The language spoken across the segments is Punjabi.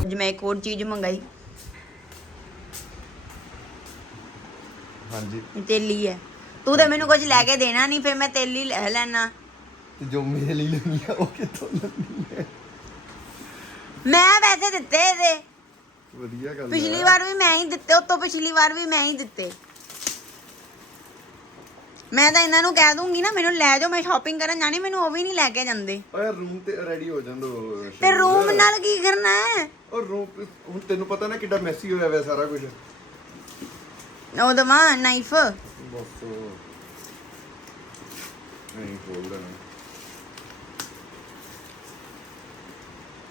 ਅੱਜ ਮੈਂ ਇੱਕ ਹੋਰ ਚੀਜ਼ ਮੰਗਾਈ। ਹਾਂਜੀ। ਤੇਲੀ ਹੈ। ਤੂੰ ਤਾਂ ਮੈਨੂੰ ਕੁਝ ਲੈ ਕੇ ਦੇਣਾ ਨਹੀਂ ਫਿਰ ਮੈਂ ਤੇਲੀ ਲੈ ਲੈਣਾ। ਤੇ ਜੋ ਮੇਰੇ ਲਈ ਲੈਣੀ ਆ ਉਹ ਕਿੱਥੋਂ ਲੈਣੀ ਹੈ? ਮੈਂ ਪੈਸੇ ਦਿੱਤੇ ਇਹਦੇ। ਵਧੀਆ ਗੱਲ ਪਿਛਲੀ ਵਾਰ ਵੀ ਮੈਂ ਹੀ ਦਿੱਤੇ ਉਸ ਤੋਂ ਪਿਛਲੀ ਵਾਰ ਵੀ ਮੈਂ ਹੀ ਦਿੱਤੇ। ਮੈਂ ਤਾਂ ਇਹਨਾਂ ਨੂੰ ਕਹਿ ਦੂੰਗੀ ਨਾ ਮੈਨੂੰ ਲੈ ਜਾਓ ਮੈਂ ਸ਼ਾਪਿੰਗ ਕਰਨ ਜਾਣੀ ਮੈਨੂੰ ਉਹ ਵੀ ਨਹੀਂ ਲੈ ਕੇ ਜਾਂਦੇ। ਓਏ ਰੂਮ ਤੇ ਰੈਡੀ ਹੋ ਜਾਂਦੋ ਤੇ ਰੂਮ ਨਾਲ ਕੀ ਕਰਨਾ ਹੈ? ਔਰ ਰੂਮ ਹੁਣ ਤੈਨੂੰ ਪਤਾ ਨਾ ਕਿੱਡਾ ਮੈਸੀ ਹੋਇਆ ਹੋਇਆ ਸਾਰਾ ਕੁਝ ਉਹ ਦਵਾ ਨਾਈਫ ਬਸ। ਨਹੀਂ ਖੋਲ ਲੈਣਾ।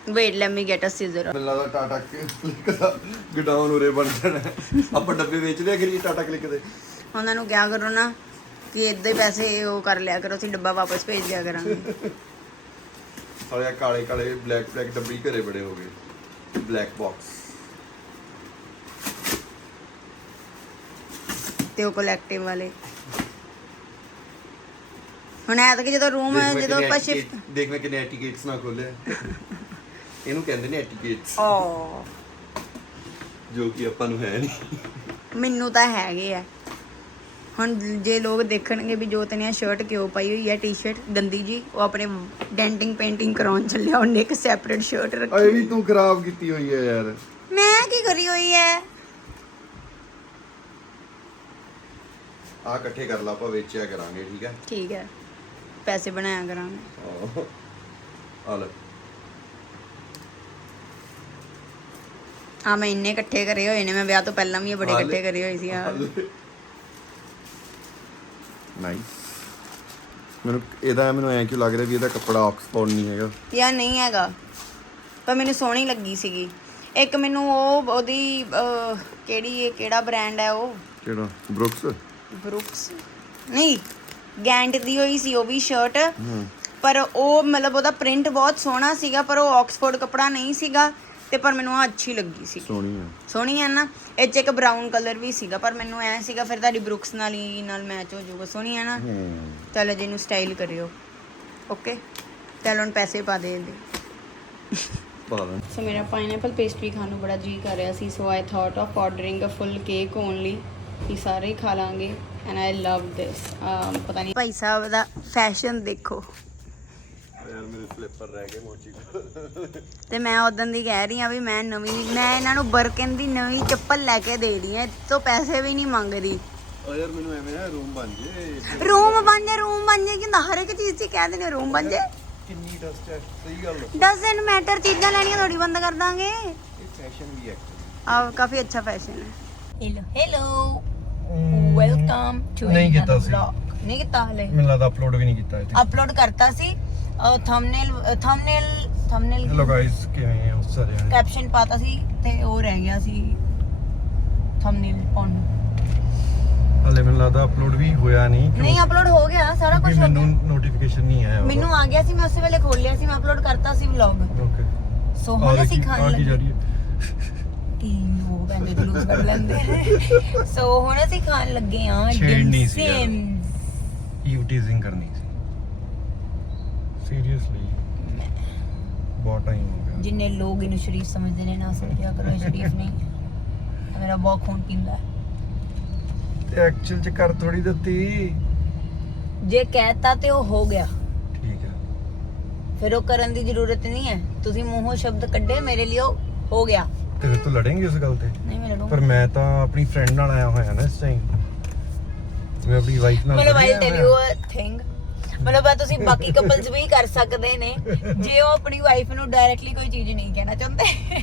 Wait let me get a scissor ਮੈਨੂੰ ਲੱਗਦਾ ਟਾਟਾ ਕਲਿੱਕ ਦਾ ਗਡਾਊਨ ਉਰੇ ਬਣ ਜਾਣਾ। ਹੈ। ਆਪਾਂ ਡੱਬੇ ਵੇਚਦੇ ਆ ਕਰੀ ਟਾਟਾ ਕਲਿੱਕ ਦੇ। ਉਹਨਾਂ ਨੂੰ ਕਿਆ ਕਰੋ ਨਾ ਕਿ ਇਦਾਂ ਹੀ ਪੈਸੇ ਉਹ ਕਰ ਲਿਆ ਕਰੋ ਅਸੀਂ ਡੱਬਾ ਵਾਪਸ ਭੇਜ ਦਿਆ ਕਰਾਂਗੇ। ਆਹ ਕਾਲੇ ਕਾਲੇ ਬਲੈਕ ਬਲੈਕ ਡੱਬੀ ਘਰੇ ਬੜੇ ਹੋ ਗਏ। ਬਲੈਕ ਬਾਕਸ ਤੇ ਉਹ ਕਲੈਕਟਿਵ ਵਾਲੇ। ਹੁਣ ਐ ਤਾਂ ਕਿ ਜਦੋਂ ਰੂਮ ਜਦੋਂ ਆਪਾਂ ਸ਼ਿਫਟ ਦੇਖ ਮੈਂ ਕਿੰਨੇ ਐਟੀਕੇਟਸ ਨਾ ਖੋਲੇ ਇਹਨੂੰ ਕਹਿੰਦੇ ਨੇ ਐਟੀਕੇਟਸ ਓ ਜੋ ਕਿ ਆਪਾਂ ਨੂੰ ਹੈ ਨਹੀਂ। ਮੈਨੂੰ ਤਾਂ ਹੈਗੇ ਆ। ਹੁਣ ਜੇ ਲੋਕ ਦੇਖਣਗੇ ਵੀ ਜੋਤ ਨੇ ਸ਼ਰਟ ਕਿਉਂ ਪਾਈ ਹੋਈ ਹੈ ਟੀ-ਸ਼ਰਟ ਗੰਦੀ ਜੀ ਉਹ ਆਪਣੇ ਡੈਂਟਿੰਗ ਪੇਂਟਿੰਗ ਕਰਾਉਣ ਚੱਲਿਆ ਉਹਨੇ ਇੱਕ ਸੈਪਰੇਟ ਸ਼ਰਟ ਇਹ ਰੱਖੀ ਵੀ ਤੂੰ ਖਰਾਬ ਕੀਤੀ ਹੋਈ ਹੈ ਯਾਰ। ਮੈਂ ਕੀ ਕਰੀ ਹੋਈ ਹੈ? ਆ ਇਕੱਠੇ ਕਰ ਲਾ ਆਪਾਂ ਵੇਚਿਆ ਕਰਾਂਗੇ ਠੀਕ ਹੈ? ਠੀਕ ਹੈ। ਪੈਸੇ ਬਣਾਇਆ ਕਰਾਂਗੇ। ਆ ਲੈ। ਆ ਮੈਂ ਇੰਨੇ ਇਕੱਠੇ ਕਰੇ ਹੋਏ ਨੇ ਮੈਂ ਵਿਆਹ ਤੋਂ ਪਹਿਲਾਂ ਵੀ ਇਹ ਬੜੇ ਇਕੱਠੇ ਕਰੇ ਹੋਏ ਸੀ ਆ ਨਾਈਸ ਮੈਨੂੰ ਇਹਦਾ ਮੈਨੂੰ ਐਂ ਕਿਉਂ ਲੱਗ ਰਿਹਾ ਵੀ ਇਹਦਾ ਕੱਪੜਾ ਆਕਸਫੋਰਡ ਨਹੀਂ ਹੈਗਾ? ਯਾਰ ਨਹੀਂ ਹੈਗਾ। ਪਰ ਮੈਨੂੰ ਸੋਹਣੀ ਲੱਗੀ ਸੀਗੀ। ਇੱਕ ਮੈਨੂੰ ਉਹ ਉਹਦੀ ਅਹ, ਕਿਹੜੀ ਇਹ ਕਿਹੜਾ ਬ੍ਰਾਂਡ ਹੈ ਉਹ? ਕਿਹੜਾ? ਬਰੁਕਸ ਬਰੁਕਸ ਨਹੀਂ ਗੈਂਟ ਦੀ ਹੋਈ ਸੀ ਉਹ ਵੀ ਸ਼ਰਟ ਪਰ ਉਹ ਮਤਲਬ ਉਹਦਾ ਪ੍ਰਿੰਟ ਬਹੁਤ ਸੋਹਣਾ ਸੀਗਾ ਪਰ ਉਹ ਆਕਸਫੋਰਡ ਕੱਪੜਾ ਨਹੀਂ ਸੀਗਾ। ਤੇ ਪਰ ਮੈਨੂੰ ਆ ਅੱਛੀ ਲੱਗੀ ਸੀ। ਸੋਹਣੀ ਆ। ਸੋਹਣੀ ਹੈ ਨਾ। ਇਹ 'ਚ ਇੱਕ ਬਰਾਊਨ ਕਲਰ ਵੀ ਸੀਗਾ ਪਰ ਮੈਨੂੰ ਐ ਸੀਗਾ ਫਿਰ ਤੁਹਾਡੀ ਬਰੁਕਸ ਨਾਲ ਹੀ ਨਾਲ ਮੈਚ ਹੋ ਜਾਊਗਾ। ਸੋਹਣੀ ਹੈ ਨਾ? ਹੂੰ। ਚਲੋ ਜੀ ਇਹਨੂੰ ਸਟਾਈਲ ਕਰਿਓ। ਓਕੇ ਚਲ ਹੁਣ ਪੈਸੇ ਪਾ ਦੇ ਇਹਦੇ। ਪਾ ਸੋ ਮੇਰਾ ਪਾਈਨਐਪਲ ਪੇਸਟਰੀ ਖਾਣ ਨੂੰ ਬੜਾ ਜੀ ਕਰ ਰਿਹਾ ਸੀ so I thought of ordering a full cake only ਕਿ ਸਾਰੇ ਹੀ ਖਾ ਲਾਂਗੇ। ਐਂਡ ਆਈ ਲਵ ਦਿਸ ਪਤਾ ਨਹੀਂ ਭਾਈ ਸਾਹਿਬ ਦਾ ਫੈਸ਼ਨ ਦੇਖੋ। ਯਾਰ ਮੇਰੇ ਸਲਿੱਪਰ ਰਹਿ ਗਏ ਮੋਚੀ ਤੇ ਮੈਂ ਉਦੋਂ ਦੀ ਕਹਿ ਰਹੀ ਆ ਵੀ ਮੈਂ ਨਵੀਂ ਮੈਂ ਇਹਨਾਂ ਨੂੰ ਬਰਕਨ ਦੀ ਨਵੀਂ ਚੱਪਲ ਲੈ ਕੇ ਦੇ ਰਹੀ ਆ ਤੋਂ ਪੈਸੇ ਵੀ ਨਹੀਂ ਮੰਗਦੀ। ਓ ਯਾਰ ਮੈਨੂੰ ਐਵੇਂ ਆ ਰੂਮ ਬਣ ਜੇ। ਰੂਮ ਬਣ ਜੇ ਰੂਮ ਬਣ ਜੇ ਕਹਿੰਦਾ ਹਰ ਇੱਕ ਚੀਜ਼ 'ਚ ਕਹਿ ਦਿੰਦੇ ਰੂਮ ਬਣ ਜੇ। ਕਿੰਨੀ ਡਸਟ ਹੈ? ਸਹੀ ਗੱਲ ਡਸਨਟ ਮੈਟਰ ਚੀਜ਼ਾਂ ਲੈਣੀਆਂ ਥੋੜੀ ਬੰਦ ਕਰ ਦਾਂਗੇ। ਇਹ ਫੈਸ਼ਨ ਵੀ ਐਕਚੁਅਲੀ ਆ ਕਾਫੀ ਅੱਛਾ ਫੈਸ਼ਨ ਹੈ। ਹੈਲੋ ਹੈਲੋ ਵੈਲਕਮ ਟੂ ਨਹੀਂ ਕੀਤਾ ਸੀ। ਨਹੀਂ ਕੀਤਾ ਹਲੇ। ਮੈਨੂੰ ਲੱਗਦਾ ਅਪਲੋਡ ਵੀ ਨਹੀਂ ਕੀਤਾ ਇਹ ਅਪਲੋਡ ਕਰਤਾ ਸੀ। Thumbnail thumbnail thumbnail hello guys ਕਿਵੇਂ ਹੋ ਸਾਰੇ ਕੈਪਸ਼ਨ ਪਾਤਾ ਸੀ ਤੇ ਉਹ ਰਹਿ ਗਿਆ ਸੀ ਥੰਬਨੇਲ ਪਾਉਣ ਨੂੰ। ਹਲੇ ਮੈਨੂੰ ਲੱਗਦਾ ਅਪਲੋਡ ਵੀ ਹੋਇਆ ਨਹੀਂ ਨਹੀਂ ਅਪਲੋਡ ਹੋ ਗਿਆ ਸਾਰਾ ਕੁਝ ਮੈਨੂੰ ਨੋਟੀਫਿਕੇਸ਼ਨ ਨਹੀਂ ਆਇਆ ਮੈਨੂੰ ਆ ਗਿਆ ਸੀ ਮੈਂ ਉਸੇ ਵੇਲੇ ਖੋਲ ਲਿਆ ਸੀ ਮੈਂ ਅਪਲੋਡ ਕਰਤਾ ਸੀ ਵਲੌਗ ਓਕੇ ਸੋ ਹੁਣ ਅਸੀਂ ਖਾਣ ਲੱਗੇ। ਰਹੀ ਹੈ? ਕੀ ਉਹ ਬੰਦੇ ਜਲੂਸ ਕੱਢ ਲੈਂਦੇ। ਸੋ ਹੁਣ ਅਸੀਂ ਖਾਣ ਲੱਗੇ ਆ ਛੇੜਨੀ ਸੀ ਯਾਰ। ਡਿਮਸਿਮ ਯੂ ਟੀਜ਼ਿੰਗ ਕਰਨੀ ਸੀ। ਸੀਰੀਅਸਲੀ ਬਹੁਤ ਟਾਈਮ ਹੋ ਗਿਆ। ਜਿੰਨੇ ਲੋਕ ਇਹਨੂੰ ਸ਼ਰੀਫ ਸਮਝਦੇ ਨੇ ਨਾ ਸਮਝਿਆ ਕਰੋ ਇਹ ਸ਼ਰੀਫ ਨਹੀਂ। ਮੇਰਾ ਬਹੁਤ ਖੂਨ ਪੀਂਦਾ ਹੈ। ਤੇ ਐਕਚੁਅਲ ਚ ਕਰ ਥੋੜੀ ਦਿੱਤੀ। ਜੇ ਕਹਿਤਾ ਤੇ ਉਹ ਹੋ ਗਿਆ। ਠੀਕ ਹੈ। ਫਿਰ ਉਹ ਕਰਨ ਦੀ ਜ਼ਰੂਰਤ ਨਹੀਂ ਹੈ। ਤੁਸੀਂ ਮੂੰਹੋਂ ਸ਼ਬਦ ਕੱਢੇ ਮੇਰੇ ਲਈ ਉਹ ਹੋ ਗਿਆ। ਤੇ ਫਿਰ ਤੂੰ ਲੜेंगे ਇਸ ਗੱਲ ਤੇ? ਨਹੀਂ ਮੈਂ ਲੜੂੰ ਪਰ ਮੈਂ ਤਾਂ ਆਪਣੀ ਫਰੈਂਡ ਨਾਲ ਆਇਆ ਹੋਇਆ ਨਾ ਇਸ ਟਾਈਮ ਮੈਂ ਆਪਣੀ ਵਾਈਫ ਨਾਲ ਮਤਲਬ ਥੋੜ੍ਹੀ ਟੈਲ ਯੂ ਹੋਇਆ। ਅ ਥਿੰਗ ਮਤਲਬ ਇਹ ਤੁਸੀਂ ਬਾਕੀ ਕਪਲਸ ਵੀ ਕਰ ਸਕਦੇ ਨੇ। ਜੇ ਉਹ ਆਪਣੀ ਵਾਈਫ ਨੂੰ ਡਾਇਰੈਕਟਲੀ ਕੋਈ ਚੀਜ਼ ਨਹੀਂ ਕਹਿਣਾ ਚਾਹੁੰਦੇ।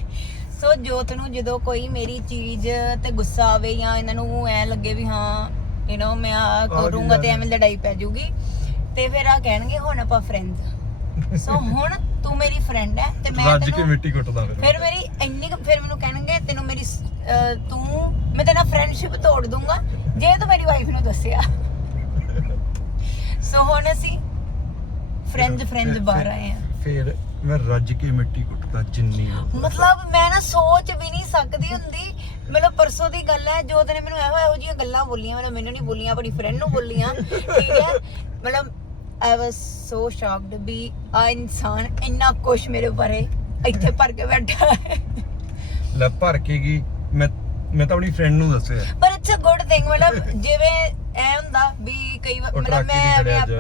ਸੋ ਜੋਤ ਨੂੰ ਜਦੋਂ ਕੋਈ ਮੇਰੀ ਚੀਜ਼ ਤੇ ਗੁੱਸਾ ਆਵੇ ਜਾਂ ਇਹਨਾਂ ਨੂੰ ਐ ਲੱਗੇ ਵੀ ਹਾਂ ਯੂ نو ਮੈਂ ਆ ਕਰੂੰਗਾ ਤੇ ਐਵੇਂ ਲੜਾਈ ਪੈ ਜਾਊਗੀ ਤੇ ਫਿਰ ਆ ਕਹਿਣਗੇ ਹੁਣ ਆਪਾਂ ਫਰੈਂਡਸ ਸੋ ਹੁਣ ਤੂੰ ਮੇਰੀ ਫਰੈਂਡ ਹੈ ਤੇ ਮੈਂ ਰੱਜ ਕੇ ਮਿੱਟੀ ਕੁੱਟਦਾ ਫਿਰ। ਫਿਰ ਮੇਰੀ ਇੰਨੀ ਫਿਰ ਮੈਨੂੰ ਕਹਿਣਗੇ ਤੈਨੂੰ ਮੇਰੀ ਤੂੰ ਮੈਂ ਤੇਰਾ ਫਰੈਂਡਸ਼ਿਪ ਤੋੜ ਦੂੰਗਾ। ਜੇ ਤੂੰ ਮੇਰੀ ਵਾਈਫ ਨੂੰ ਦੱਸਿਆ ਸੋ ਹੁਣ ਅਸੀਂ ਫਰੈਂਡਸ ਫਰੈਂਡਸ ਬਾਹਰ ਆਏ ਆ ਫਿਰ ਮੈਂ ਰੱਜ ਕੇ ਮਿੱਟੀ ਕੁੱਟਦਾ ਜਿੰਨੀ ਹੋ। ਮਤਲਬ ਮੈਂ ਨਾ ਸੋਚ ਵੀ ਨਹੀਂ ਸਕਦੀ ਹੁੰਦੀ। ਮਤਲਬ ਪਰਸੋਂ ਦੀ ਗੱਲ ਹੈ ਜੋਤ ਨੇ ਮੈਨੂੰ ਇਹੋ ਇਹੋ ਜਿਹੀਆਂ ਗੱਲਾਂ ਬੋਲੀਆਂ ਮਤਲਬ ਮੈਨੂੰ ਨਹੀਂ ਬੋਲੀਆਂ ਆਪਣੀ ਫਰੈਂਡ ਨੂੰ ਬੋਲੀਆਂ। ਠੀਕ ਹੈ? ਮਤਲਬ ਆਈ ਵਾਸ ਸੋ ਸ਼ੌਕਡ ਵੀ ਆ ਇਨਸਾਨ ਇੰਨਾ ਕੁਛ ਮੇਰੇ ਬਾਰੇ ਇੱਥੇ ਭਰ ਕੇ ਬੈਠਾ ਹੈ। ਲੈ ਭਰ ਕੇ ਗਈ ਮੈਂ ਮੈਂ ਤਾਂ ਆਪਣੀ ਫਰੈਂਡ ਨੂੰ ਦੱਸਿਆ। ਪਰ ਇਟਸ ਅ ਗੁੱਡ ਥਿੰਗ ਮਤਲਬ ਜਿਵੇਂ ਐ ਹੁੰਦਾ ਵੀ ਕਈ ਵਾਰ ਮਤਲਬ ਮੈਂ ਅੱਜ।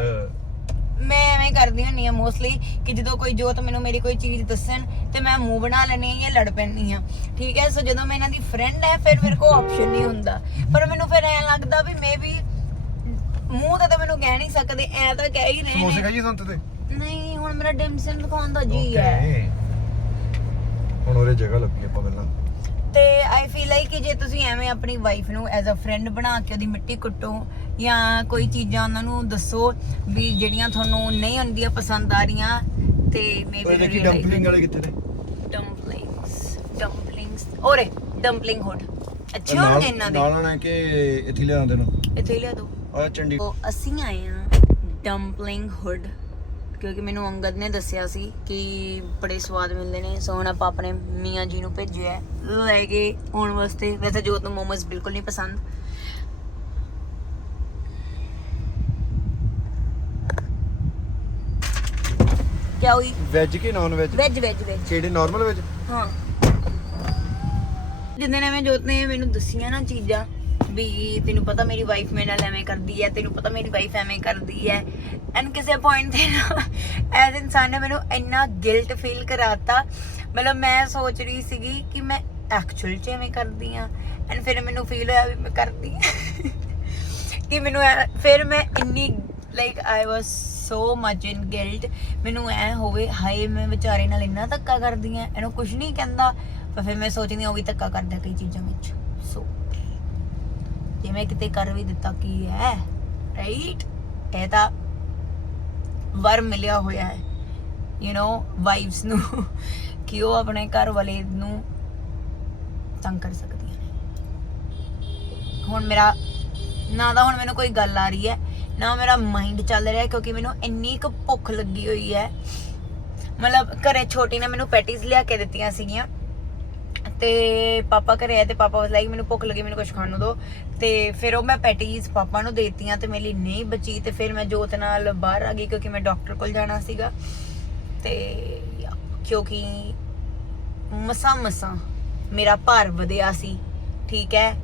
ਮੈਂ ਐਵੇਂ ਕਰਦੀ ਹੁੰਨੀ ਆ ਮੋਸਟਲੀ ਕਿ ਜਦੋਂ ਕੋਈ ਜੋਤ ਮੈਨੂੰ ਮੇਰੀ ਕੋਈ ਚੀਜ਼ ਦੱਸਣ ਤੇ ਮੈਂ ਮੂੰਹ ਬਣਾ ਲੈਣੀ ਆ ਜਾਂ ਲੜ ਪੈਣੀ ਆ ਠੀਕ ਹੈ ਸੋ ਜਦੋਂ ਮੈਂ ਇਹਨਾਂ ਦੀ ਫਰੈਂਡ ਹੈ ਫਿਰ ਮੇਰੇ ਕੋਲ ਆਪਸ਼ਨ ਨਹੀਂ ਹੁੰਦਾ। ਪਰ ਮੈਨੂੰ ਫਿਰ ਐਂ ਲੱਗਦਾ ਵੀ ਮੇਬੀ ਮੂੰਹ ਤੇ ਤਾਂ ਮੈਨੂੰ ਕਹਿ ਨਹੀਂ ਸਕਦੇ ਐ ਤਾਂ ਕਹਿ ਹੀ ਰਹੇ ਸਮੋਸੇ ਨੇ। ਖਾਈਏ ਸੰਤ ਤੇ? ਨਹੀਂ ਹੁਣ ਮੇਰਾ ਡਿਮਸਨ ਦਿਖਾਉਣ ਦਾ ਜੀ ਹੈ. ਹੁਣ ਉਹਰੇ ਜਗ੍ਹਾ ਲੱਭੀ ਆਪਾਂ ਪਹਿਲਾਂ। ਤੇ ਆਈ ਫੀਲ ਲਾਈਕ ਕਿ ਜੇ ਤੁਸੀਂ ਐਵੇਂ ਆਪਣੀ ਵਾਈਫ ਨੂੰ ਐਜ਼ ਅ ਫਰੈਂਡ ਬਣਾ ਕੇ ਉਹਦੀ ਮਿੱਟੀ ਕੁੱਟੋ ਜਾਂ ਕੋਈ ਚੀਜ਼ਾਂ ਉਹਨਾਂ ਨੂੰ ਦੱਸੋ ਵੀ ਜਿਹੜੀਆਂ ਤੁਹਾਨੂੰ ਨਹੀਂ ਹੁੰਦੀਆਂ ਪਸੰਦ ਆ ਰਹੀਆਂ ਤੇ ਮੇਬੀ ਦੇਖੀ ਡੰਪਲਿੰਗ ਵਾਲੇ ਕਿੱਥੇ ਨੇ? ਡੰਪਲਿੰਗਸ ਡੰਪਲਿੰਗਸ ਓਰੇ ਡੰਪਲਿੰਗ ਹੁੱਡ ਅੱਛਾ ਇਹਨਾਂ ਦੇ। ਨਾਲ ਆਣਾ ਕਿ ਇੱਥੇ ਲਿਆਉਂਦੇ ਨੂੰ? ਇੱਥੇ ਲਿਆ ਦੋ। ਆ ਚੰਡੀ ਅਸੀਂ ਆਏ ਆ ਡੰਪਲਿੰਗ ਹੁੱਡ ਕਿਉਂਕਿ ਮੈਨੂੰ ਅੰਗਦ ਨੇ ਦੱਸਿਆ ਸੀ ਕਿ ਬੜੇ ਸਵਾਦ ਮਿਲਦੇ ਨੇ ਸੋ ਹੁਣ ਆਪਾਂ ਆਪਣੇ ਮੀਆਂ ਜੀ ਨੂੰ ਭੇਜਿਆ ਹੈ। ਲੈ ਕੇ ਆਉਣ ਵਾਸਤੇ। ਵੈਸੇ ਜੋਤ ਨੂੰ ਮੋਮੋਸ ਬਿਲਕੁਲ ਨਹੀਂ ਪਸੰਦ। ਕਿਆ ਹੋਈ? ਵੈਜ ਕਿ non veg veg veg veg ਕਿਹੜੇ ਨਾਰਮਲ ਵੈਜ ਹਾਂ। ਜਿੰਨੇ ਨੇ ਮੈਂ ਜੋਤ ਨੇ ਮੈਨੂੰ ਦੱਸੀਆਂ ਨਾ ਚੀਜ਼ਾਂ ਵੀ ਤੈਨੂੰ ਪਤਾ ਮੇਰੀ ਵਾਈਫ ਮੇਰੇ ਨਾਲ ਐਵੇਂ ਕਰਦੀ ਹੈ, ਤੈਨੂੰ ਪਤਾ ਮੇਰੀ ਵਾਈਫ ਐਵੇਂ ਕਰਦੀ ਹੈ। ਐਂਡ ਕਿਸੇ ਪੁਆਇੰਟ ਤੇ ਨਾ ਐਜ਼ ਇਨਸਾਨ ਨੇ ਮੈਨੂੰ ਇੰਨਾ ਗਿਲਟ ਫੀਲ ਕਰਾਤਾ, ਮਤਲਬ ਮੈਂ ਸੋਚ ਰਹੀ ਸੀਗੀ ਕਿ ਮੈਂ ਐਕਚੁਅਲ ਚ ਐਵੇਂ ਕਰਦੀ ਆ ਐਂਡ ਫਿਰ ਮੈਨੂੰ ਫੀਲ ਹੋਇਆ ਵੀ ਮੈਂ ਕਰਦੀ ਕਿ ਮੈਨੂੰ ਫਿਰ ਮੈਂ ਇੰਨੀ like I was so much in guilt ਮੈਨੂੰ ਐ ਹੋਵੇ, ਹਾਏ, ਮੈਂ ਵਿਚਾਰੇ ਨਾਲ ਇੰਨਾ ਧੱਕਾ ਕਰਦੀ ਆ ਇਹਨੂੰ ਕੁਝ ਨਹੀਂ ਕਹਿੰਦਾ। ਪਰ ਫਿਰ ਮੈਂ ਸੋਚਦੀ ਹਾਂ ਉਹ ਵੀ ਧੱਕਾ ਕਰਦਾ ਕਈ ਚੀਜ਼ਾਂ ਵਿੱਚ। ਜਿਵੇਂ ਕਿਤੇ ਕਰ ਵੀ ਦਿੱਤਾ ਕੀ ਹੈ? ਰਾਈਟ ਇਹ ਤਾਂ ਵਰ ਮਿਲਿਆ ਹੋਇਆ ਹੈ। ਯੂ نو ਵਾਈਫਸ ਨੂੰ ਕਿ ਉਹ ਆਪਣੇ ਘਰ ਵਾਲੇ ਨੂੰ ਤੰਗ ਕਰ ਸਕਦੀਆਂ ਨੇ। ਹੁਣ ਮੇਰਾ, ਨਾ ਤਾਂ ਹੁਣ ਮੈਨੂੰ ਕੋਈ ਗੱਲ ਆ ਰਹੀ ਹੈ, ਨਾ ਮੇਰਾ ਮਾਈਂਡ ਚੱਲ ਰਿਹਾ ਕਿਉਂਕਿ ਮੈਨੂੰ ਇੰਨੀ ਕੁ ਭੁੱਖ ਲੱਗੀ ਹੋਈ ਹੈ। ਮਤਲਬ ਘਰੇ ਛੋਟੀ ਨੇ ਮੈਨੂੰ ਪੈਟੀਜ਼ ਲਿਆ ਕੇ ਦਿੱਤੀਆਂ ਸੀਗੀਆਂ। ਤੇ ਪਾਪਾ ਘਰੇ ਆਏ ਤੇ ਪਾਪਾ ਵਾਸ ਲਾਈਕ ਮੈਨੂੰ ਭੁੱਖ ਲੱਗੀ, ਮੈਨੂੰ ਕੁਝ ਖਾਣ ਨੂੰ ਦਿਓ ਤੇ ਫਿਰ ਉਹ ਮੈਂ ਪੈਟੀਜ਼ ਪਾਪਾ ਨੂੰ ਦੇਤੀਆਂ ਤੇ ਮੇਰੇ ਲਈ ਨਹੀਂ ਬਚੀ ਤੇ ਫਿਰ ਮੈਂ ਜੋਤ ਨਾਲ ਬਾਹਰ ਆ ਗਈ ਕਿਉਂਕਿ ਮੈਂ ਡਾਕਟਰ ਕੋਲ ਜਾਣਾ ਸੀਗਾ। ਤੇ ਕਿਉਂਕਿ ਮਸਾ ਮਸਾ ਮੇਰਾ ਭਾਰ ਵਧਿਆ ਸੀ, ਠੀਕ ਹੈ?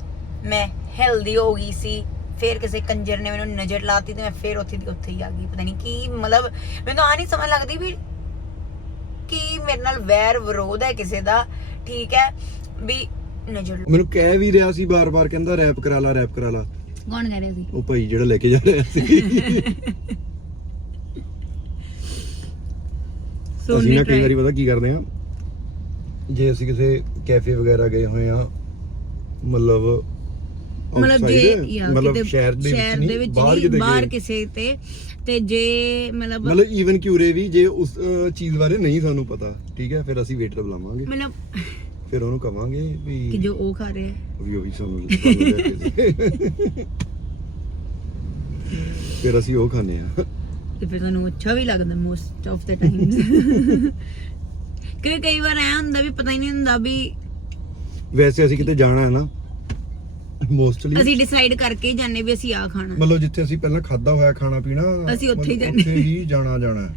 ਮੈਂ ਹੈਲਦੀ ਹੋ ਗਈ ਸੀ। ਫਿਰ ਕਿਸੇ ਕੰਜਰ ਨੇ ਮੈਨੂੰ ਨਜ਼ਰ ਲਾਤੀ ਤੇ ਮੈਂ ਫਿਰ ਉੱਥੇ ਦੀ ਉੱਥੇ ਹੀ ਆ ਗਈ। ਪਤਾ ਨਹੀਂ ਕੀ ਮਤਲਬ ਮੈਨੂੰ ਆ ਨਹੀਂ ਸਮਝ ਲੱਗਦੀ ਵੀ ਕੀ ਮੇਰੇ ਨਾਲ ਵੈਰ ਵਿਰੋਧ ਹੈ ਕਿਸੇ ਦਾ। ਠੀਕ ਹੈ ਵੀ ਨਜ਼ਰ ਮੈਨੂੰ ਕਹਿ ਵੀ ਰਿਹਾ ਸੀ ਬਾਰ-ਬਾਰ ਕਹਿੰਦਾ ਰੈਪ ਕਰਾ ਲਾ ਰੈਪ ਕਰਾ ਲਾ। ਕੌਣ ਕਹਿ ਰਿਹਾ ਸੀ? ਉਹ ਭਾਈ ਜਿਹੜਾ ਲੈ ਕੇ ਜਾ ਰਿਹਾ ਸੀ। ਅਸੀਂ ਨਾ ਕਈ ਵਾਰੀ ਪਤਾ ਕੀ ਕਰਦੇ ਆ ਜੇ ਅਸੀਂ ਕਿਸੇ ਕੈਫੇ ਵਗੈਰਾ ਗਏ ਹੋਏ ਆ ਮਤਲਬ ਮਤਲਬ ਜੇ outside, ਯਾ ਮਤਲਬ ਕਿਤੇ ਸ਼ਹਿਰ ਦੇ ਵਿੱਚ ਨਹੀਂ ਬਾਹਰ ਨਹੀਂ ਕਿਤੇ ਬਾਹਰ ਗਏ। ਕਿਸੇ ਤੇ ਤੇ ਜੇ ਮਤਲਬ ਮਤਲਬ ਈਵਨ ਕਿਉਰੇ ਵੀ ਜੇ ਉਸ ਅਹ, ਚੀਜ਼ ਬਾਰੇ ਨਹੀਂ ਸਾਨੂੰ ਪਤਾ ਠੀਕ ਹੈ ਫਿਰ ਅਸੀਂ ਵੇਟਰ ਬੁਲਾਵਾਂਗੇ। ਮਤਲਬ ਫਿਰ ਉਹਨੂੰ ਕਵਾਂਗੇ ਕਿ ਵੀ ਜੋ ਉਹ ਖਾ ਰਿਹਾ ਹੈ। ਵੀ ਉਹੀ ਸਾਨੂੰ ਸਾਨੂੰ ਲੈ ਕੇ ਦੇ। ਫਿਰ ਅਸੀਂ ਉਹ ਖਾਣੇ ਆ ਤੇ ਫਿਰ ਤੁਹਾਨੂੰ ਅੱਛਾ ਵੀ ਲੱਗਦਾ ਮੋਸਟ ਆਫ ਦ ਟਾਈਮਸ ਕਿ ਕਈ ਵਾਰ ਐ ਹੁੰਦਾ ਵੀ ਪਤਾ ਹੀ ਨਹੀਂ ਹੁੰਦਾ ਵੀ ਵੈਸੇ ਅਸੀਂ ਕਿਤੇ ਜਾਣਾ ਹੈ ਨਾ ਮੋਸਟਲੀ ਅਸੀਂ ਡਿਸਾਈਡ ਕਰਕੇ ਜਾਂਦੇ ਵੀ ਅਸੀਂ ਆ ਖਾਣਾ। ਮਤਲਬ ਜਿੱਥੇ ਅਸੀਂ ਪਹਿਲਾਂ ਖਾਦਾ ਹੋਇਆ ਖਾਣਾ ਪੀਣਾ ਅਸੀਂ ਉੱਥੇ ਹੀ ਮਤਲਬ ਜਾਣਾ। ਉੱਥੇ ਹੀ ਜਾਣਾ ਜਾਣਾ। ਹੈ।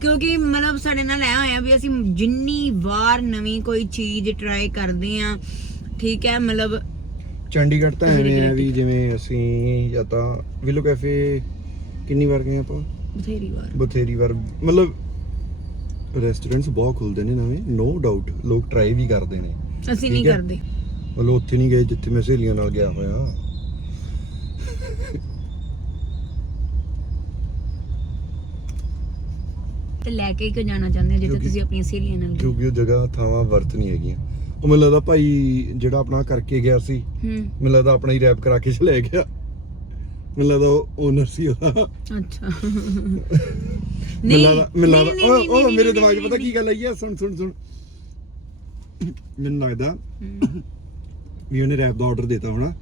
ਕਿਉਂਕਿ ਮਤਲਬ ਸਾਡੇ ਨਾਲ ਐ ਹੋਇਆ ਵੀ ਅਸੀਂ ਜਿੰਨੀ ਵਾਰ ਨਵੀਂ ਕੋਈ ਚੀਜ਼ ਟਰਾਈ ਕਰਦੇ ਆ ਠੀਕ ਹੈ ਮਤਲਬ ਚੰਡੀਗੜ੍ਹ ਤਾਂ ਐਵੇਂ regret ਵੀ ਜਿਵੇਂ ਅਸੀਂ ਜਾਂ ਤਾਂ ਵਿਲੋ ਕੈਫੇ ਕਿੰਨੀ ਵਾਰ ਗਏ ਆਪਾਂ? ਬਥੇਰੀ ਵਾਰ। ਬਥੇਰੀ ਵਾਰ। ਮਤਲਬ ਰੈਸਟੋਰੈਂਟਸ ਬਹੁਤ ਖੁੱਲਦੇ ਨੇ ਨਵੇਂ ਨੋ ਡਾਊਟ ਲੋਕ ਟਰਾਈ ਵੀ ਕਰਦੇ ਨੇ। ਅਸੀਂ ਨਹੀਂ ਠੀਕ ਹੈ। ਕਰਦੇ। ਮਤਲਬ ਉੱਥੇ ਨਹੀਂ ਗਏ ਜਿੱਥੇ ਮੈਂ ਸਹੇਲੀਆਂ ਨਾਲ ਗਿਆ ਹੋਇਆ। ਤੇ ਲੈ ਕੇ ਕਿਉਂ ਜਾਣਾ ਚਾਹੁੰਦੇ ਹੋ ਜੇ ਤਾਂ ਕਿਉਂਕਿ- ਤੁਸੀਂ ਆਪਣੀਆਂ ਸਹੇਲੀਆਂ ਨਾਲ ਗਏ? ਕਿਉਂਕਿ ਉਹ ਜਗ੍ਹਾ ਥਾਵਾਂ ਵਰਤ ਨਹੀਂ ਹੈਗੀਆਂ। ਉਹ ਮੈਨੂੰ ਲੱਗਦਾ ਭਾਈ ਜਿਹੜਾ ਆਪਣਾ ਕਰਕੇ ਗਿਆ ਸੀ ਹੂੰ। ਮੈਨੂੰ ਲੱਗਦਾ ਆਪਣਾ ਹੀ ਰੈਪ ਕਰਾ ਕੇ ਚਲੇ ਗਿਆ। ਮੈਨੂੰ ਲੱਗਦਾ ਉਹ ਓਨਰ ਸੀ ਉਹਦਾ। ਅੱਛਾ। ਮੈਨੂੰ ਨਹੀਂ ਲੱਗਦਾ ਮੈਨੂੰ ਨਹੀਂ, ਲੱਗਦਾ ਨਹੀਂ, ਉਹ ਨਹੀਂ, ਉਹ ਨਹੀਂ, ਮੇਰੇ ਨਹੀਂ, ਦਿਮਾਗ 'ਚ ਨਹੀਂ, ਪਤਾ ਕੀ ਗੱਲ ਆਈ ਹੈ ਸੁਣ ਸੁਣ ਸੁਣ। ਮੈਨੂੰ ਲੱਗਦਾ ਹੂੰ, ਵੀ ਉਹਨੇ ਰੈਪ ਦਾ ਆਰਡਰ ਦਿੱਤਾ ਹੋਣਾ।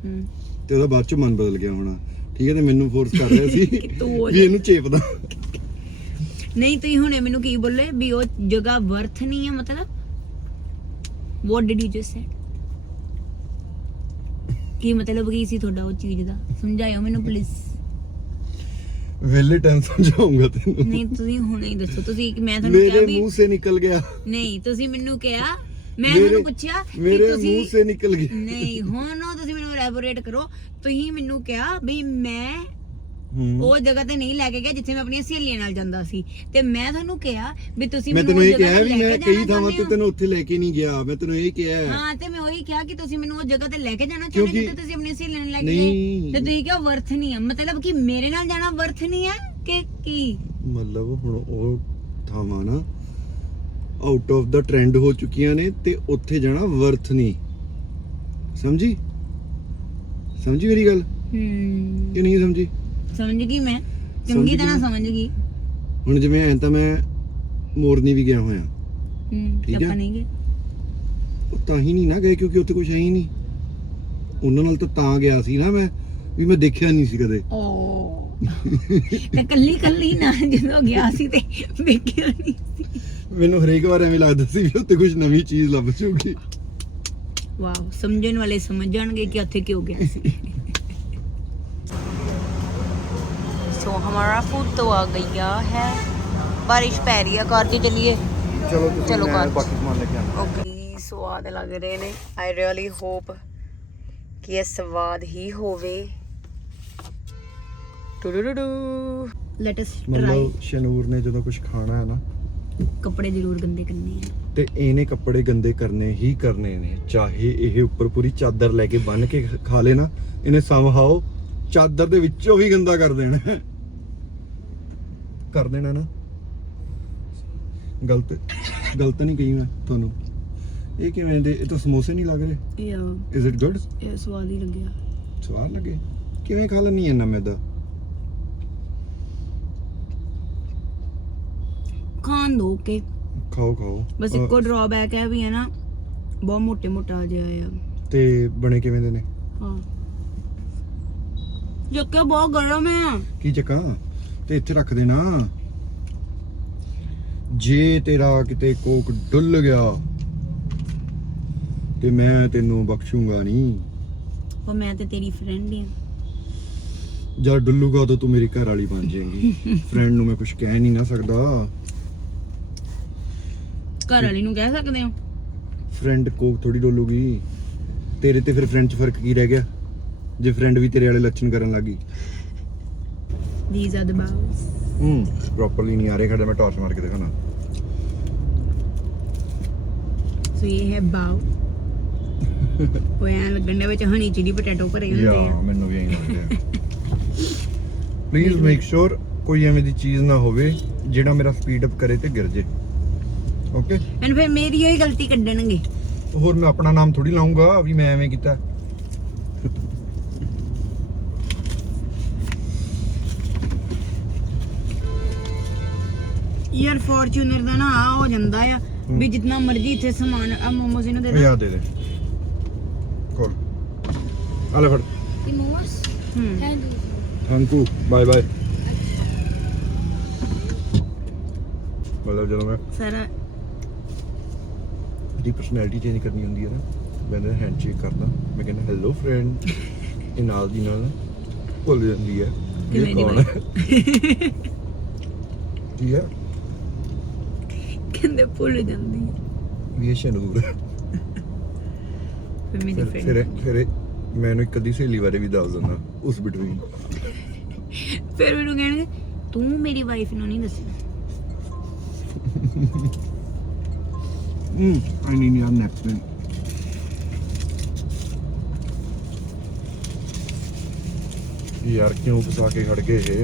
ਤੇ ਉਹਦਾ ਬਾਅਦ ਚ ਮਨ ਬਦਲ ਗਿਆ ਹੋਣਾ। ਠੀਕ ਹੈ ਤੇ ਮੈਨੂੰ ਫੋਰਸ ਕਰ ਰਿਹਾ ਸੀ ਵੀ ਇਹਨੂੰ ਚੇਪਦਾ। ਨਹੀਂ ਤੁਸੀਂ ਹੁਣੇ ਮੈਨੂੰ ਕੀ ਬੋਲੇ ਵੀ ਉਹ ਜਗ੍ਹਾ ਵਰਥ ਨਹੀਂ ਹੈ ਮਤਲਬ? What did you just say ਕੀ ਮਤਲਬ ਕੀ ਸੀ ਤੁਹਾਡਾ ਉਹ ਚੀਜ਼ ਦਾ? ਸਮਝਾਇਓ ਮੈਨੂੰ ਪਲੀਜ਼ ਵੇਲੇ ਟਾਈਮ ਸਮਝਾਉਂਗਾ ਤੈਨੂੰ। ਨਹੀਂ ਤੁਸੀਂ ਹੁਣੇ ਹੀ ਦੱਸੋ। ਤੁਸੀਂ ਮੈਂ ਤੁਹਾਨੂੰ ਕਿਹਾ ਮੇਰੇ ਵੀ ਮੂੰਹ ਸੇ ਨਿਕਲ ਗਿਆ। ਨਹੀਂ ਤੁਸੀਂ ਮੈਨੂੰ ਕਿਹਾ ਮੈਂ ਤੁਹਾਨੂੰ ਪੁੱਛਿਆ ਕਿ ਮੇਰੇ ਤੁਸੀਂ ਮੂੰਹ ਸੇ ਨਿਕਲ ਗਿਆ ਨਹੀਂ ਹੁਣ ਉਹ ਤੁਸੀਂ ਮੈਨੂੰ ਐਲੈਬੋਰੇਟ ਕਰੋ ਤੁਸੀਂ ਮੈਨੂੰ ਕਿਹਾ ਵੀ ਮੈਂ ਹੂੰ। ਉਹ ਜਗ੍ਹਾ ਤੇ ਨਹੀਂ ਲੈ ਕੇ ਗਿਆ ਜਿੱਥੇ ਮੈਂ ਆਪਣੀਆਂ ਸਹੇਲੀਆਂ ਨਾਲ ਜਾਂਦਾ ਸੀ ਤੇ ਮੈਂ ਤੁਹਾਨੂੰ ਕਿਹਾ ਵੀ ਤੁਸੀਂ ਮੈਂ ਤੈਨੂੰ ਉਹ ਇਹ ਜਗ੍ਹਾ ਕਿਹਾ ਤੇ ਵੀ ਲੈ ਮੈਂ ਕੇ ਕਈ ਜਾਣਾ ਥਾਵਾਂ ਤੇ ਚਾਹੁੰਦੇ ਹੋ। ਤੈਨੂੰ ਉੱਥੇ ਲੈ ਕੇ ਨਹੀਂ ਗਿਆ ਮੈਂ ਤੈਨੂੰ ਇਹ ਕਿਹਾ ਹੈ। ਹਾਂ ਤੇ ਮੈਂ ਉਹੀ ਕਿਹਾ ਕਿ ਤੁਸੀਂ ਮੈਨੂੰ ਉਹ ਜਗ੍ਹਾ ਤੇ ਲੈ ਕੇ ਜਾਣਾ ਚਾਹੁੰਦੇ ਕਿਉਂਕਿ- ਜਿੱਥੇ ਤੁਸੀਂ ਆਪਣੀਆਂ ਸਹੇਲੀਆਂ ਨੂੰ ਲੈ ਕੇ ਨਹੀਂ। ਤੇ ਤੁਸੀਂ ਕਿਹਾ ਵਰਥ ਨਹੀਂ ਹੈ ਮਤਲਬ ਕਿ ਮੇਰੇ ਨਾਲ ਜਾਣਾ ਵਰਥ ਨਹੀਂ ਹੈ ਕਿ ਕੀ ਮਤਲਬ ਹੁਣ ਉਹ ਥਾਵਾਂ ਨਾ ਆਊਟ ਆਫ ਦਾ ਟ੍ਰੈਂਡ ਹੋ ਚੁੱਕੀਆਂ ਨੇ ਤੇ ਉੱਥੇ ਜਾਣਾ ਵਰਥ ਨਹੀਂ। ਸਮਝੀ? ਸਮਝੀ ਮੇਰੀ ਗੱਲ? ਹੂੰ। ਕਿ ਨਹੀਂ ਸਮਝੀ? ਸਮਝ ਗਈ ਮੈਂ। ਚੰਗੀ ਤਰ੍ਹਾਂ। ਸਮਝ ਗਈ। ਹੁਣ ਜਿਵੇਂ ਐਂ ਤਾਂ ਮੈਂ ਮੋਰਨੀ ਵੀ ਗਿਆ ਹੋਇਆ। ਹੂੰ ਠੀਕ ਹੈ। ਆਪਾਂ ਨਹੀਂ ਗਏ। ਉਹ ਤਾਂ ਹੀ ਨਹੀਂ ਨਾ ਗਏ ਕਿਉਂਕਿ ਉੱਥੇ ਕੁਝ ਹੈ ਹੀ ਨਹੀਂ। ਉਹਨਾਂ ਨਾਲ ਤਾਂ ਤਾਂ ਗਿਆ ਸੀ ਨਾ ਮੈਂ ਵੀ ਮੈਂ ਦੇਖਿਆ ਨਹੀਂ ਸੀ ਕਦੇ। ਓ। ਤੇ ਕੱਲੀ ਕੱਲੀ ਨਾ ਜਦੋਂ ਗਿਆ ਸੀ ਤੇ ਵੇਖਿਆ ਨਹੀਂ ਸੀ। ਮੈਨੂੰ ਹਰੇਕ ਵਾਰ ਐਵੇਂ ਲੱਗਦਾ ਸੀ ਵੀ ਉੱਥੇ ਕੁਝ ਨਵੀਂ ਚੀਜ਼ ਲੱਭ ਜੂਗੀ ਵਾਓ ਸਮਝਣ ਵਾਲੇ ਸਮਝ ਜਾਣਗੇ ਕਿ ਉੱਥੇ ਕਿਉਂ ਗਿਆ ਸੀ ਸੋ ਹਮਾਰਾ ਫੂਡ तो आ गया है ਬਾਰਿਸ਼ ਪੈ ਰਹੀ ਹੈ ਕਾਰ 'ਚ ਚੱਲੀਏ ਚਲੋ ਤੁਸੀਂ ਚਲੋ ਮੈਂ ਕਾਰ। ਬਾਕੀ ਸਮਾਨ ਲੈ ਕੇ ਆਣਾ ਓਕੇ ਸਵਾਦ ਲੱਗ ਰਹੇ ਨੇ ਆਈ ਰੀਅਲੀ ਹੋਪ ਕਿ ਇਹ ਸਵਾਦ ਹੀ ਹੋਵੇ ਟੁਰੁਰੁਰੂ ਲੈਟ ਅਸ ਟਰਾਈ ਮਤਲਬ ਸ਼ਨੂਰ ਨੇ ਜਦੋਂ ਕੁਝ ਖਾਣਾ ਹੈ ਨਾ ਕੱਪੜੇ ਜ਼ਰੂਰ ਗੰਦੇ ਕਰਨੇ ਆ। ਤੇ ਇਹਨੇ ਕੱਪੜੇ ਗੰਦੇ ਕਰਨੇ ਹੀ ਕਰਨੇ ਨੇ। ਚਾਹੇ ਇਹ ਉੱਪਰ ਪੂਰੀ ਚਾਦਰ ਲੈ ਕੇ ਬੰਨ ਕੇ ਖਾ ਲੇ ਨਾ ਇਹਨੇ ਸਮਹਾਓ ਚਾਦਰ ਦੇ ਵਿੱਚੋਂ ਵੀ ਗੰਦਾ ਕਰ ਦੇਣਾ। ਹੈ। ਕਰ ਦੇਣਾ ਨਾ। ਗਲਤ ਗਲਤ ਨਹੀਂ ਕਹੀ ਮੈਂ ਤੁਹਾਨੂੰ। ਇਹ ਕਿਵੇਂ ਦੇ ਇਹ ਤਾਂ ਸਮੋਸੇ ਨਹੀਂ ਲੱਗ ਰਹੇ? ਯਾ ਇਜ਼ ਇਟ ਗੁੱਡ ਇਹ ਸਵਾਦ ਹੀ ਲੱਗਿਆ। ਸਵਾਦ ਲੱਗੇ। ਕਿਵੇਂ ਖਾ ਲੈਣੀ ਇੰਨਾ ਮੈਦਾ? ਖਾਣ ਦੋ ਕੇ ਖਾਓ ਖਾਓ ਬਸ ਅਹ, ਇੱਕੋ ਡਰਾਬੈਕ ਹੈ ਵੀ ਹੈ ਨਾ ਬਹੁਤ ਮੋਟੇ ਮੋਟਾ ਜਿਹਾ ਆ ਤੇ ਬਣੇ ਕਿਵੇਂ ਦੇ ਨੇ? ਹਾਂ। ਜੱਕੇ ਬਹੁਤ ਗਰਮ ਹੈ। ਕੀ ਚੱਕਾਂ? ਤੇ ਇੱਥੇ ਰੱਖ ਦੇਣਾ। ਜੇ ਤੇਰਾ ਕਿਤੇ ਕੋਕ ਡੁੱਲ ਗਿਆ ਤੇ ਮੈਂ ਤੈਨੂੰ ਬਖਸ਼ੂੰਗਾ ਨਹੀਂ। ਉਹ ਮੈਂ ਤੇ ਤੇਰੀ ਫਰੈਂਡ ਹਾਂ ਜਦ ਡੁੱਲੂਗਾ ਤਾਂ ਤੂੰ ਮੇਰੀ ਘਰ ਵਾਲੀ ਬਣ ਜਾਏਂਗੀ। ਫਰੈਂਡ ਨੂੰ ਮੈਂ ਕੁਝ ਕਹਿ ਨਹੀਂ ਨਾ ਸਕਦਾ। ਘਰ ਵਾਲੀ ਨੂੰ ਕਹਿ ਸਕਦੇ ਹੋ? ਫਰੈਂਡ ਕੋਕ ਥੋੜੀ ਡੋਲੂਗੀ। ਤੇਰੇ ਤੇ ਫਿਰ ਫਰੈਂਡ 'ਚ ਫ਼ਰਕ ਕੀ ਰਹਿ ਗਿਆ? ਜੇ ਫਰੈਂਡ ਵੀ ਤੇਰੇ ਵਾਲੇ ਲੱਛਣ ਕਰਨ ਲੱਗੀ ਥੀਸ ਆਰ ਦ ਬਾਉਸ ਹੂੰ ਪ੍ਰੋਪਰਲੀ ਨਹੀਂ ਆ ਰਿਹਾ ਖੜਾ ਮੈਂ ਟਾਰਚ ਮਾਰ ਕੇ ਦਿਖਾਣਾ ਸੋ ਇਹ ਹੈ ਬਾਉ ਉਹ ਐਂ ਲੱਗਣ ਦੇ ਵਿੱਚ ਹਨੀ ਚਿਲੀ ਪੋਟੈਟੋ ਭਰੇ ਹੁੰਦੇ ਯਾ ਆ ਮੈਨੂੰ ਵੀ ਐਂ ਲੱਗਦਾ ਪਲੀਜ਼ ਮੇਕ ਸ਼ੋਰ ਕੋਈ ਐਵੇਂ ਦੀ ਚੀਜ਼ ਨਾ ਹੋਵੇ ਜਿਹੜਾ ਮੇਰਾ ਸਪੀਡ ਅਪ ਕਰੇ ਤੇ ਗਿਰ ਜੇ। ਓਕੇ ਐਂਡ ਫਿਰ ਮੇਰੀ ਹੀ ਗਲਤੀ ਕੱਢਣਗੇ। ਹੋਰ ਮੈਂ ਆਪਣਾ ਨਾਮ ਥੋੜੀ ਲਾਉਂਗਾ ਵੀ ਮੈਂ ਐਵੇਂ ਕੀਤਾ। ਯਾਰ ਫੋਰਚੂਨਰ ਦਾ ਨਾ ਆ ਹੋ ਜਾਂਦਾ ਆ ਵੀ ਜਿੰਨਾ ਮਰਜ਼ੀ ਇੱਥੇ ਸਮਾਨ ਆ ਮੋਮੋਸ ਇਹਨੂੰ ਦੇ ਦਾਂ। ਯਾਦ ਦੇ ਦੇ। ਕੋਲ। ਆ ਲੈ ਫੜ। Die Moos? ਹੂੰ। Kein Ding. Thank bye bye ਮਤਲਬ ਜਦੋਂ ਮੈਂ ਸਾਰਾ ਦੀ ਪਰਸਨੈਲਿਟੀ ਚੇਂਜ ਕਰਨੀ ਹੁੰਦੀ ਹੈ ਨਾ ਮੈਂ ਨਾ ਹੈਂਡਸ਼ੇਕ ਕਰਦਾ ਮੈਂ ਕਹਿੰਦਾ ਹੈਲੋ ਫਰੈਂਡ ਇਹ ਨਾਲ ਦੀ ਨਾਲ ਭੁੱਲ ਜਾਂਦੀ ਹੈ ਇਹ ਕੌਣ ਹੈ ਠੀਕ ਹੈ? ਕਹਿੰਦੇ ਭੁੱਲ ਜਾਂਦੀ ਆ ਵੀ ਇਹ ਸ਼ਨੂਰ ਹੈ। ਫਿਰ ਮੇਰੀ ਫਿਰ ਮੈਨੂੰ ਇੱਕ ਅੱਧੀ ਸਹੇਲੀ ਬਾਰੇ ਵੀ ਦੱਸ ਦਿੰਦਾ ਉਸ ਬਿਟਵੀਨ ਫਿਰ ਮੈਨੂੰ ਕਹਿਣਗੇ ਤੂੰ ਮੇਰੀ ਵਾਈਫ ਨੂੰ ਨਹੀਂ ਦੱਸਣਾ ਹਮ ਆਈ ਨੀਡ ਯਾਰ ਨੈਪਕਿਨ ਯਾਰ ਕਿਉਂ ਫਸਾ ਕੇ ਖੜ ਗਏ ਇਹ?